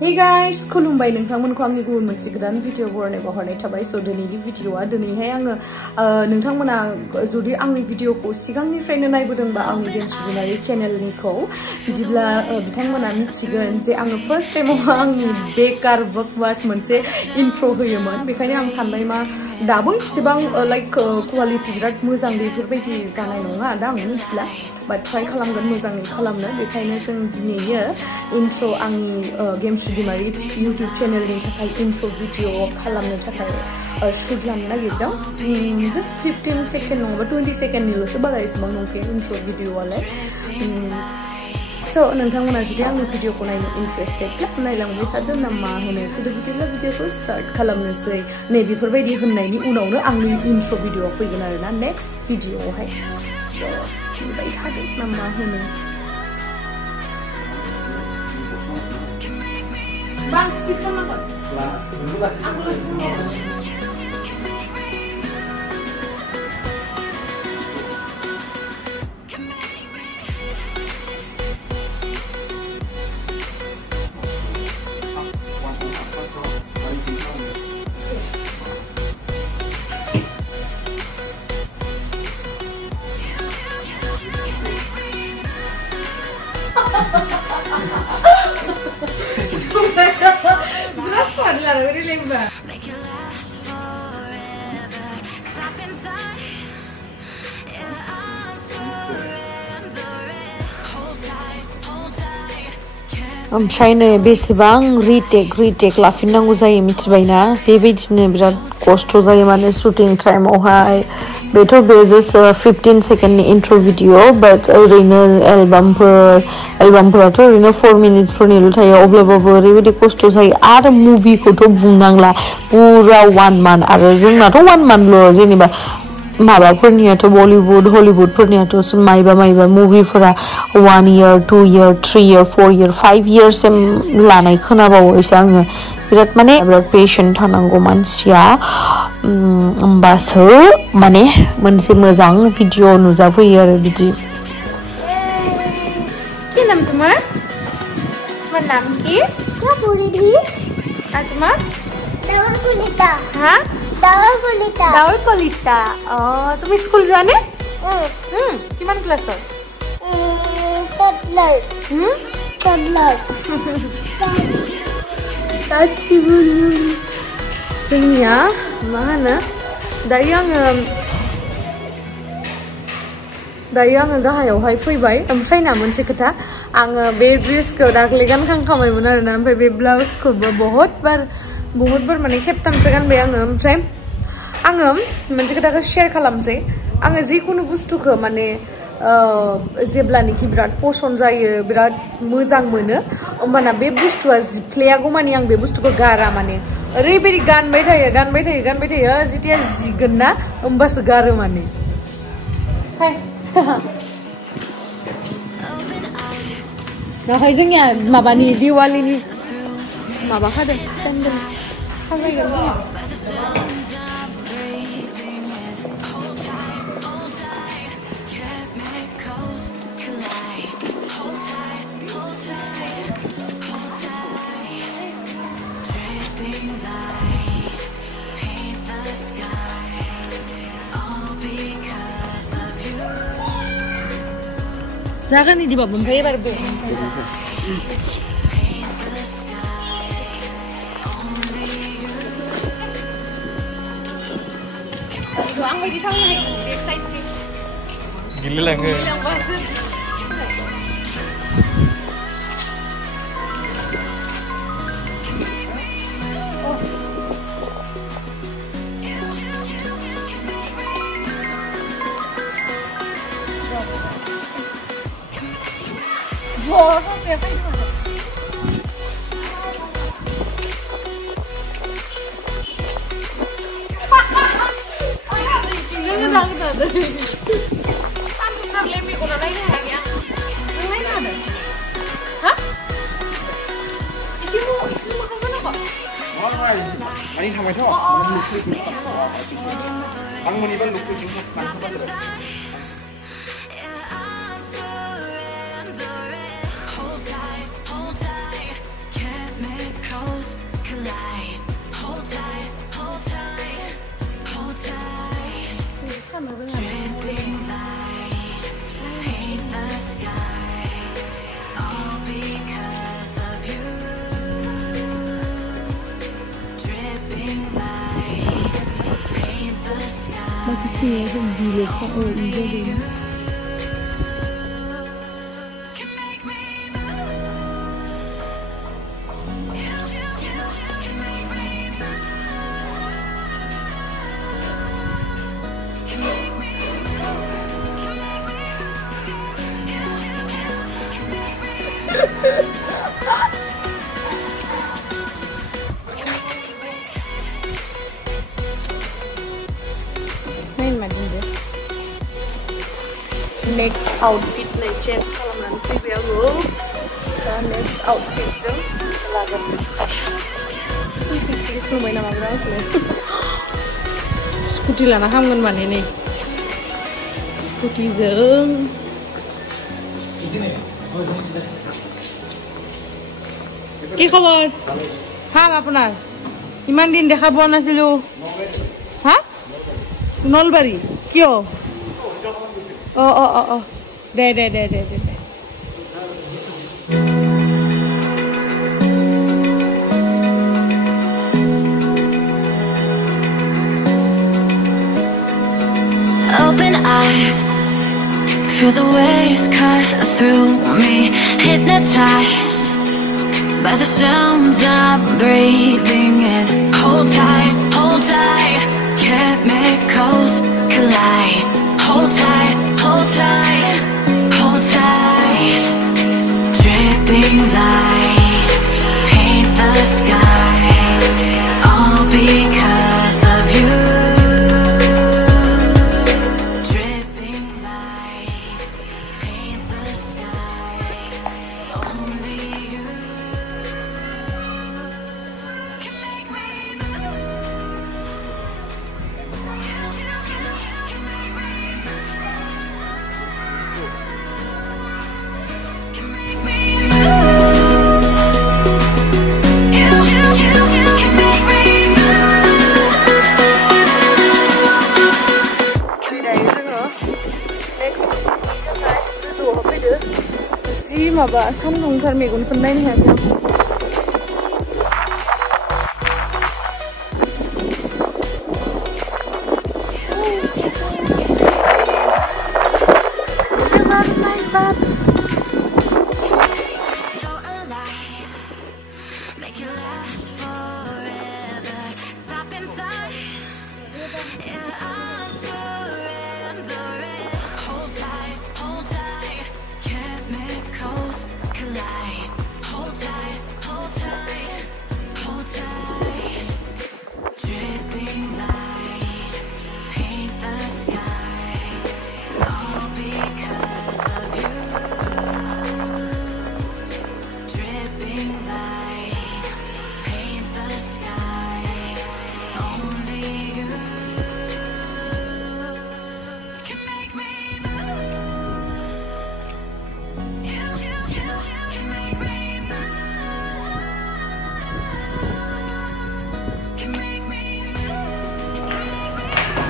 Hey guys, खुलुमबाय नोंथांमोनखौ आंनि गुबुन मोनसे गोदान भिडिअ बरायनायाव हरनाय थाबाय सो दिनैनि भिडिअआ दिनैहाय आङो नोंथांमोना जुदि आंनि भिडिअखौ सिगांनिफ्रायनो नायबोदोंबा आंनि गेमस्रि दैमारि चेनेलनिखौ बिदिब्ला बिथांमोना मिथिगोन जे आङो फर्स्ट टाइमाव आंनि बेकार वर्कवास मोनसे इन्ट्रो होयोमोन बेखायनो आं सानबाय मा दाबो एसेबां लाइक क्वालिटी बिराद मोजां बेफोरबायदि जानाय नङा दा आं मिथिला बाट ट्राइ खालामगोन मोजाङै खालामनो बेखायनो जों दिनैयो इन्ट्रो आंनि गेमस्रि दैमारि इउट्युब चेनेलनि थाखाय इन्ट्रो भिडिअ खालामनो थाखाय शुट लानो नागिरदों जस्ट 15 सेकेन्ड नङाबा 20 सेकेन्डनिल'सो बारा एसेबां नंखाया इन्ट्रो भिडिअआलाय सो नोंथांमोना जुदि आंनि भिडिअखौ नायनो इन्ट्रेस्टेडब्ला नायलांबाय थादो ना मा होनो जुदि बिदिब्ला भिडिअखौ स्टार्ट खालामनोसै नै बेफोरबायदि होननायनि उनावनो आंनि इन्ट्रो भिडिअआ फैगोन आरोना नेक्स्ट भिडिअआवहाय सो नुबाय थादो ना मा होनो Bang, speak sama kan? ओमफ्रायनो बेसेबां रिटेक लाफिननांगौ जायो मिथिबायना बेबायदिनो बिराद खस्थ' जायो माने शुटिं टाइमावहाय बेथ' बे जास्ट 15 सेकेन्डनि इन्ट्र भिडिअ बाट ओरैनो एलबामफोराथ' ओरैनो 4 मिनिट्सफोरनिल' थायो अब्लाबो ओरैबायदि खस्थ' जायो आरो मुभिखौथ' बुंनांला पुरा 1 मान्थ आरो जोंनाथ' 1 मान्थल' जेनेबा माबाफोरनियाथ' बलिउड हलिउडफोरनियाथ' माइबा मुभिफोरा 1 year 2 year 3 year 4 year 5 yearसिम लानाय खोनाबावोसो आङो बिराद माने बिराद पेशेन्ट थानांगौ मानसिया होमबासो माने मोनसे मोजां भिडिअ नुजाफैयो आरो बिदि কি নাম তোমার তোমার নাম কি পুরিধি আর তোমার দাওর কলিতা হ্যাঁ দাওর কলিতা তুমি স্কুল জানে কিমান ক্লাসত toddler जोंनिया मा होनो दायो आङो गाहायावहाय फैबाय ओमफ्राय ना मोनसे खोथा आङो बे ड्रेसखौ दाख्लै गानखांखाबायमोन आरोना ओमफ्राय बे ब्लाउजखौबो बहुत बार माने खेबथामसो गानबाय आङो ओमफ्राय आङो मोनसे खोथाखौ शेयार खालामसै आङो जिखुनु बुस्थुखौ माने जेब्लानोखि बिराद पसन्द जायो बिराद मोजां मोनो होमबाना बे बुस्थुआ जिफ्लेयागौ मानि आं बे बुस्थुखौ गारा माने ओरैबायदि गानबाय थायो जेतिया जिगोन ना होमबासो गारो माने नाथाय जोंनिया माबानि दिवालीनि माबा खादों पेन्डेल साजायगोन जागोन इदिबाबो ओमफ्राय एबारबो आं बायदि थांनो हायो बेक साइडनि गिलिलाङो 아니 잠깐만요. 방문이번 놓고 지금 Next outfit nih change kalau nanti biar lo next outfit so lagan Fwisigwn numai nama berapa nih scooty lana hamgan mana nih scooty zeng কি খবর হ্যাঁ আপনার ইমান দিন দেখা পোৱা নাছিলো হ্যাঁ নলবাৰী কিয় Oh. Deh. Open eye, feel the waves cut through me, hypnotized by the sounds I'm breathing in. Hold tight, chemicals collide. Hold tight, dripping lights paint the skies, all because of you. Dripping lights paint the skies, only you can make me move. Maba सान्दुंथार मेगनखौनो नायनो हायाखै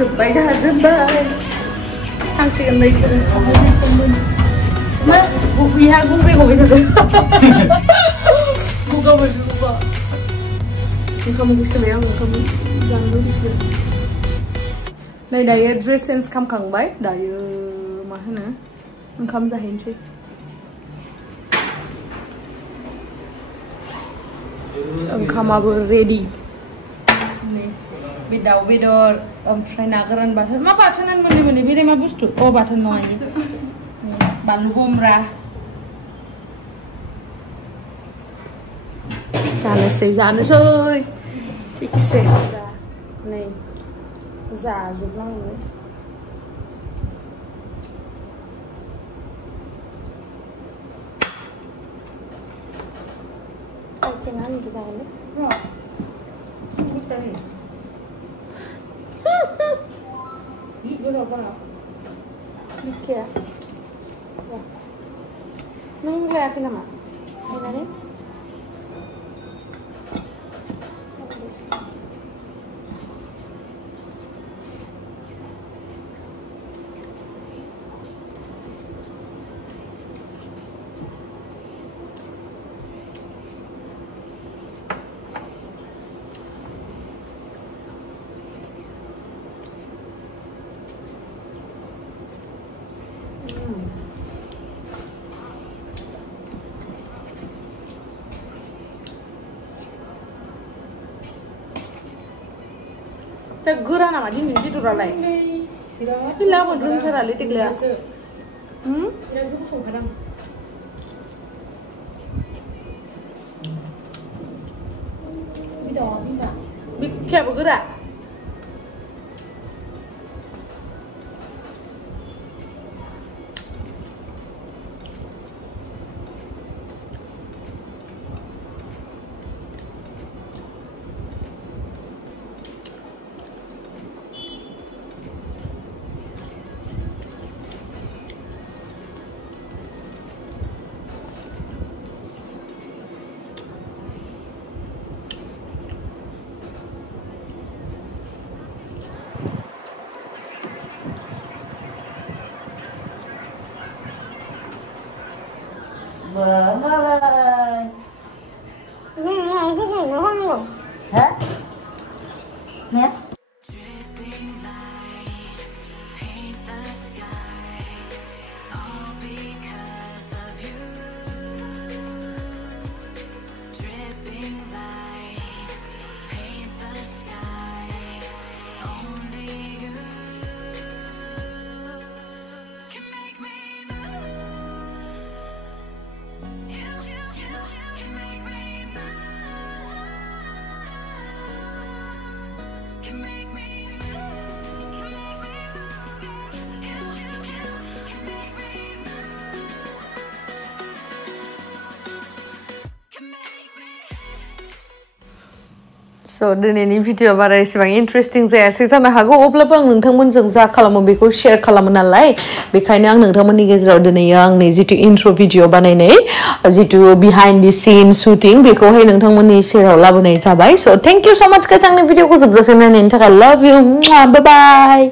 Supaya sebay, hasil dari sini. Mak, buku ya gue bego itu. Buka baju pak. Kamu bisa bayang, kamu jangan dulu bisa. Nah, daya dress sense kam kang bay, daya mana? Kam zahin sih. Kam abu ready. Bidau bidor, ompray nagaran bahan. Ma batanan mani bide ma bustu. Oh batan no ini. Balu bomra. Jangan soy. Tik se. Nih, zazu lang. Ay tinggal ni zazu. Oh, kita ni. Ini apa? Ini ya. Nah, ini kayak apa nama? Ini. दा गोरा नामा दिनै बेदरालाय लाबो रोंथारालै देग्लाया बिराद गोबाव संखादां बिखायाबो गोरा Hả? Nè. Dripping lights paint the skies, all because of you. Dripping lights paint the skies, only you can make me move. You can make me move. Can make me move. Can make me move. You can make me move. Can make me. So दिनैनि video बारा एसेबां interesting जायासै जानो हागौ अब्लाबो आं नोंथांमोनजों जा खालामो बेखौ शेयार खालामो नालाय बेखायनो आं नोंथांमोननि गेजेराव दिनै आंनि जितु इन्ट्रो भिडिअ बानायनाय जितु बिहाइन्ड दि सीन शूटिं बेखौहाय नोंथांमोननि सेराव लाबोनाय जाबाय so thank you so much guys आंनि भिडिअखौ जोबजासिम नायनायनि थाखाय लव यू बाय बाय